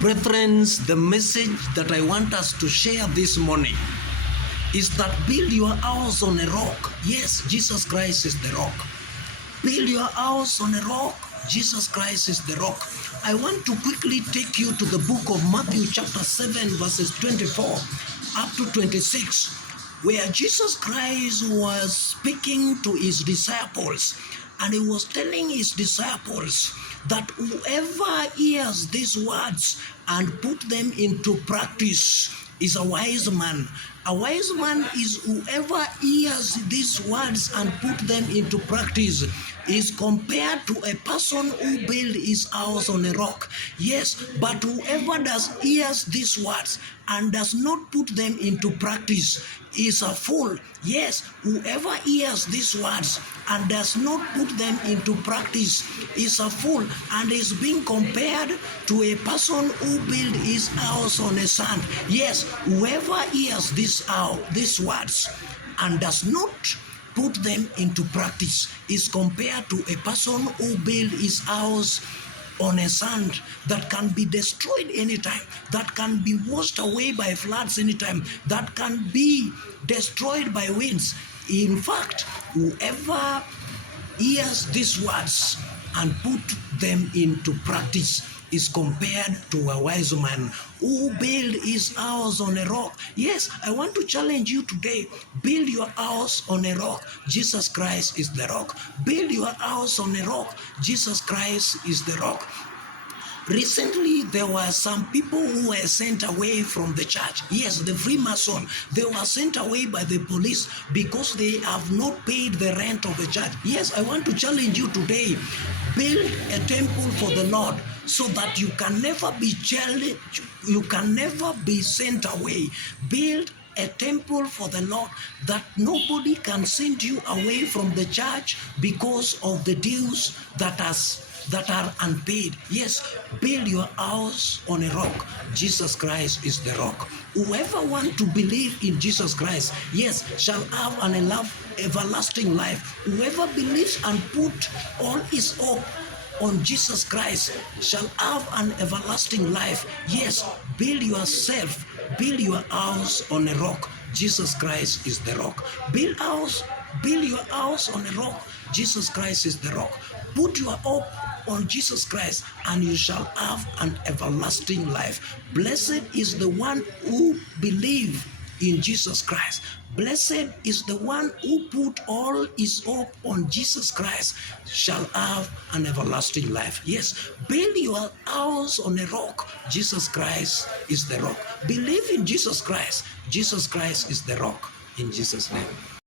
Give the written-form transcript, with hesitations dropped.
Brethren, the message that I want us to share this morning is that build your house on a rock. Yes, Jesus Christ is the rock. Build your house on a rock. Jesus Christ is the rock. I want to quickly take you to the book of Matthew chapter 7 verses 24 up to 26, where Jesus Christ was speaking to his disciples, and he was telling his disciples that whoever hears these words and put them into practice is a wise man. A wise man is whoever hears these words and put them into practice, is compared to a person who built his house on a rock. Yes, but whoever hears these words and does not put them into practice is a fool. Yes, whoever hears these words and does not put them into practice is a fool, and is being compared to a person who built his house on a sand. Yes, whoever hears these words and does not put them into practice is compared to a person who built his house on a sand that can be destroyed anytime, that can be washed away by floods anytime, that can be destroyed by winds. In fact, whoever hears these words and put them into practice is compared to a wise man who built his house on a rock. Yes, I want to challenge you today. Build your house on a rock. Jesus Christ is the rock. Build your house on a rock. Jesus Christ is the rock. Recently, there were some people who were sent away from the church. Yes, the Freemason. They were sent away by the police because they have not paid the rent of the church. Yes, I want to challenge you today. Build a temple for the Lord so that you can never be challenged. You can never be sent away. Build a temple for the Lord that nobody can send you away from the church because of the dues that are unpaid. Yes, build your house on a rock. Jesus Christ is the rock. Whoever wants to believe in Jesus Christ, yes, shall have an everlasting life. Whoever believes and put all his hope on Jesus Christ shall have an everlasting life. Yes, build your house on a rock. Jesus Christ is the rock. Build your house on a rock. Jesus Christ is the rock. Put your hope on Jesus Christ and you shall have an everlasting life. Blessed is the one who believes in Jesus Christ. Blessed is the one who put all his hope on Jesus Christ shall have an everlasting life. Yes, build your house on a rock. Jesus Christ is the rock. Believe in Jesus Christ. Jesus Christ is the rock. In Jesus' name.